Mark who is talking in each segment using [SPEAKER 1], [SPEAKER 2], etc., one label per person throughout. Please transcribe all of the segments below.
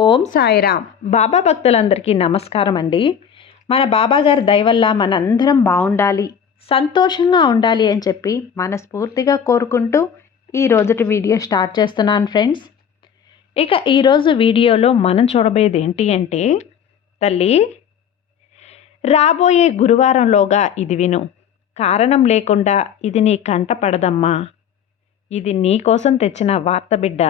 [SPEAKER 1] ఓం సాయిరామ్. బాబా భక్తులందరికీ నమస్కారం అండి. మన బాబా గారి మనందరం బాగుండాలి సంతోషంగా ఉండాలి అని చెప్పి మనస్ఫూర్తిగా కోరుకుంటూ ఈ రోజుటి వీడియో స్టార్ట్ చేస్తున్నాను ఫ్రెండ్స్. ఇక ఈరోజు వీడియోలో మనం చూడబోయేది ఏంటి అంటే తల్లి రాబోయే గురువారంలోగా ఇది విను. కారణం లేకుండా ఇది నీ కంట పడదమ్మా. ఇది నీ కోసం తెచ్చిన వార్త బిడ్డ.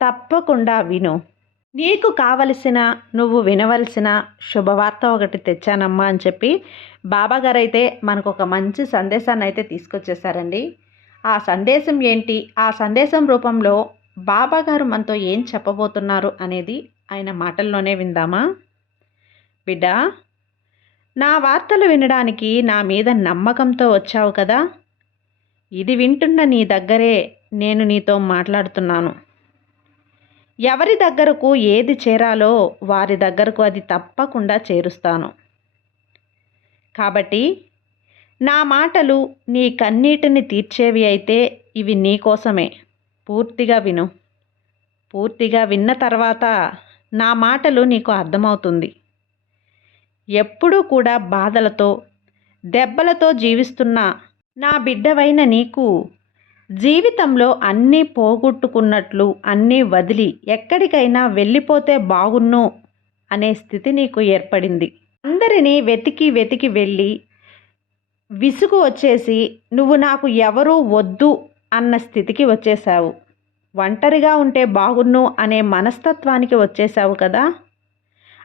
[SPEAKER 1] తప్పకుండా విను. నీకు కావలసిన నువ్వు వినవలసిన శుభవార్త ఒకటి తెచ్చానమ్మా అని చెప్పి బాబాగారు అయితే మనకు ఒక మంచి సందేశాన్ని అయితే తీసుకొచ్చేసారండి ఆ సందేశం ఏంటి? ఆ సందేశం రూపంలో బాబాగారు మనతో ఏం చెప్పబోతున్నారు అనేది ఆయన మాటల్లోనే విందామా? బిడ్డ నా వార్తలు వినడానికి నా మీద నమ్మకంతో వచ్చావు కదా? ఇది వింటున్న నీ దగ్గరే నేను నీతో మాట్లాడుతున్నాను. ఎవరి దగ్గరకు ఏది చేరాలో వారి దగ్గరకు అది తప్పకుండా చేరుస్తాను. కాబట్టి నా మాటలు నీ కన్నీటిని తీర్చేవి అయితే ఇవి నీ కోసమే. పూర్తిగా విను. పూర్తిగా విన్న తర్వాత నా మాటలు నీకు అర్థమవుతుంది. ఎప్పుడూ కూడా బాధలతో దెబ్బలతో జీవిస్తున్న నా బిడ్డవైన నీకు జీవితంలో అన్నీ పోగొట్టుకున్నట్లు అన్నీ వదిలి ఎక్కడికైనా వెళ్ళిపోతే బాగున్ను అనే స్థితి నీకు ఏర్పడింది. అందరినీ వెతికి వెతికి వెళ్ళి విసుగు వచ్చేసి నువ్వు నాకు ఎవరూ వద్దు అన్న స్థితికి వచ్చేసావు ఒంటరిగా ఉంటే బాగున్ను అనే మనస్తత్వానికి వచ్చేసావు కదా?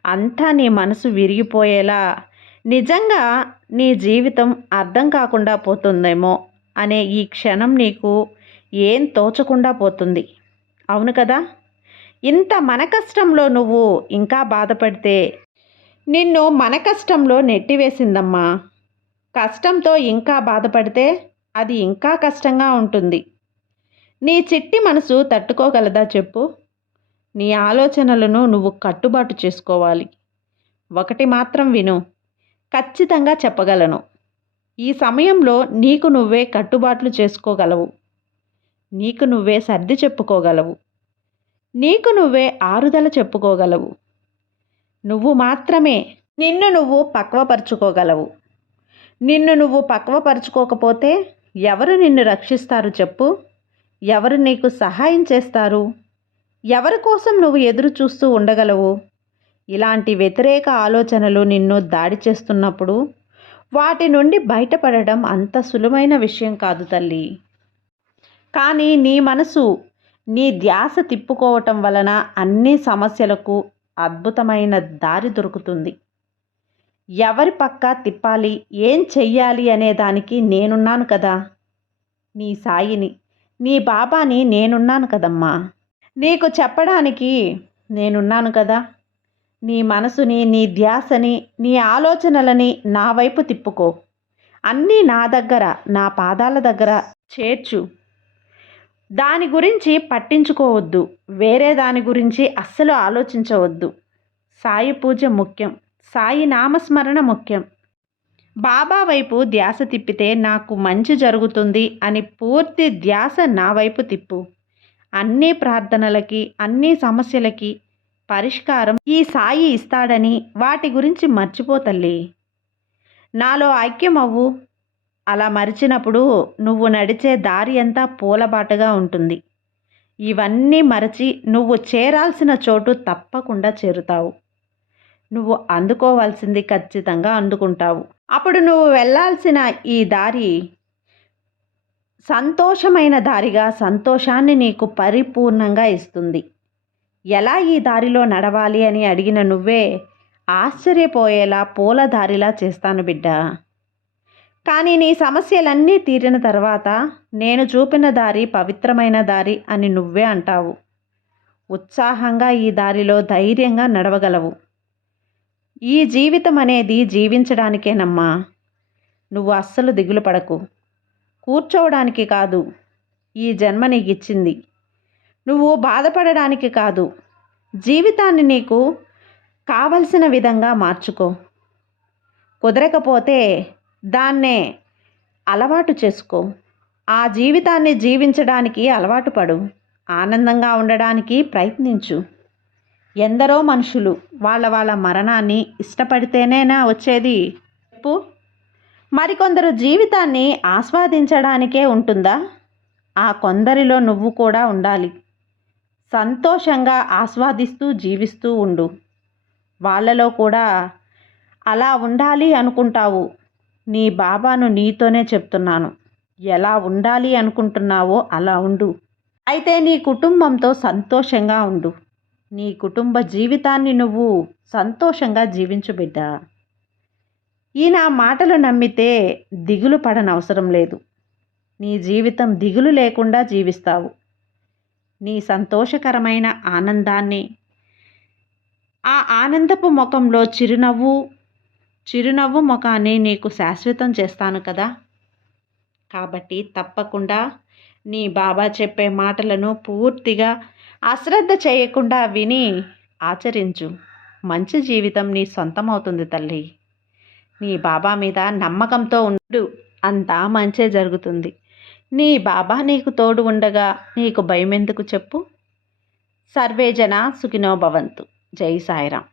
[SPEAKER 1] అంతా నీ మనసు విరిగిపోయేలా. నిజంగా నీ జీవితం అర్థం కాకుండా పోతుందేమో. అనే ఈ క్షణం నీకు ఏం తోచకుండా పోతుంది. అవును కదా? ఇంత మన కష్టంలో నువ్వు ఇంకా బాధపడితే నిన్ను మన కష్టంలో నెట్టివేసిందమ్మా. కష్టంతో ఇంకా బాధపడితే అది ఇంకా కష్టంగా ఉంటుంది. నీ చిట్టి మనసు తట్టుకోగలదా చెప్పు? నీ ఆలోచనలను నువ్వు కట్టుబాటు చేసుకోవాలి. ఒకటి మాత్రం విను. ఖచ్చితంగా చెప్పగలను. ఈ సమయంలో నీకు నువ్వే కట్టుబాట్లు చేసుకోగలవు. నీకు నువ్వే సర్ది చెప్పుకోగలవు. నీకు నువ్వే ఆరుదల చెప్పుకోగలవు. నువ్వు మాత్రమే నిన్ను నువ్వు పక్వపరుచుకోగలవు. నిన్ను నువ్వు పక్వపరుచుకోకపోతే ఎవరు నిన్ను రక్షిస్తారు చెప్పు? ఎవరు నీకు సహాయం చేస్తారు? ఎవరి కోసం నువ్వు ఎదురు చూస్తూ ఉండగలవు? ఇలాంటి వ్యతిరేక ఆలోచనలు నిన్ను దాడి చేస్తున్నప్పుడు వాటి నుండి బయటపడడం అంత సులువైన విషయం కాదు తల్లి. కానీ నీ మనసు నీ ధ్యాస తిప్పుకోవటం వలన అన్ని సమస్యలకు అద్భుతమైన దారి దొరుకుతుంది. ఎవరి పక్క తిప్పాలి ఏం చెయ్యాలి అనే దానికి నేనున్నాను కదా. నీ సాయిని నీ బాబాని నేనున్నాను కదమ్మా. నీకు చెప్పడానికి నేనున్నాను కదా. నీ మనసుని నీ ధ్యాసని నీ ఆలోచనలని నా వైపు తిప్పుకో. అన్నీ నా దగ్గర నా పాదాల దగ్గర చేర్చు. దాని గురించి పట్టించుకోవద్దు. వేరే దాని గురించి అస్సలు ఆలోచించవద్దు. సాయి పూజ ముఖ్యం. సాయి నామస్మరణ ముఖ్యం. బాబా వైపు ధ్యాస తిప్పితే నాకు మంచి జరుగుతుంది అని పూర్తి ధ్యాస నా వైపు తిప్పు. అన్ని ప్రార్థనలకి అన్ని సమస్యలకి పరిష్కారం ఈ సాయి ఇస్తాడని వాటి గురించి మర్చిపోతల్లి నాలో ఐక్యం అవ్వు అలా మరిచినప్పుడు నువ్వు నడిచే దారి అంతా పూలబాటుగా ఉంటుంది. ఇవన్నీ మరచి నువ్వు చేరాల్సిన చోటు తప్పకుండా చేరుతావు. నువ్వు అందుకోవాల్సింది ఖచ్చితంగా అందుకుంటావు. అప్పుడు నువ్వు వెళ్ళాల్సిన ఈ దారి సంతోషమైన దారిగా సంతోషాన్ని నీకు పరిపూర్ణంగా ఇస్తుంది. ఎలా ఈ దారిలో నడవాలి అని అడిగిన నువ్వే ఆశ్చర్యపోయేలా పూల దారిలా చేస్తాను బిడ్డ. కానీ నీ సమస్యలన్నీ తీరిన తర్వాత నేను చూపిన దారి పవిత్రమైన దారి అని నువ్వే అంటావు. ఉత్సాహంగా ఈ దారిలో ధైర్యంగా నడవగలవు. ఈ జీవితం అనేది జీవించడానికేనమ్మా నువ్వు అస్సలు దిగులు పడకు. కూర్చోవడానికి కాదు. ఈ జన్మ నీకు ఇచ్చింది నువ్వు బాధపడడానికి కాదు. జీవితాన్ని నీకు కావలసిన విధంగా మార్చుకో. కుదరకపోతే దాన్నే అలవాటు చేసుకో. ఆ జీవితాన్ని జీవించడానికి అలవాటు పడు. ఆనందంగా ఉండడానికి ప్రయత్నించు. ఎందరో మనుషులు వాళ్ళ వాళ్ళ మరణాన్ని ఇష్టపడితేనేనా వచ్చేది? చెప్పు. మరికొందరు జీవితాన్ని ఆస్వాదించడానికే ఉంటుందా? ఆ కొందరిలో నువ్వు కూడా ఉండాలి. సంతోషంగా ఆస్వాదిస్తూ జీవిస్తూ ఉండు. వాళ్ళలో కూడా అలా ఉండాలి అనుకుంటావు. నీ బాబాను నీతోనే చెప్తున్నాను. ఎలా ఉండాలి అనుకుంటున్నావో అలా ఉండు. అయితే నీ కుటుంబంతో సంతోషంగా ఉండు. నీ కుటుంబ జీవితాన్ని నువ్వు సంతోషంగా జీవించు బిడ్డ. ఈ నా మాటలు నమ్మితే దిగులు పడనవసరం లేదు. నీ జీవితం దిగులు లేకుండా జీవిస్తావు. నీ సంతోషకరమైన ఆనందాన్ని. ఆ ఆనందపు ముఖంలో చిరునవ్వు చిరునవ్వు ముఖాన్ని నీకు శాశ్వతం చేస్తాను కదా. కాబట్టి తప్పకుండా నీ బాబా చెప్పే మాటలను పూర్తిగా అశ్రద్ధ చేయకుండా విని ఆచరించు. మంచి జీవితం నీ సొంతమవుతుంది తల్లి. నీ బాబా మీద నమ్మకంతో ఉండు. అంతా మంచే జరుగుతుంది. నీ బాబా నీకు తోడు ఉండగా నీకు భయం ఎందుకు చెప్పు సర్వేజన సుఖినో భవంతు. జై సాయిరాం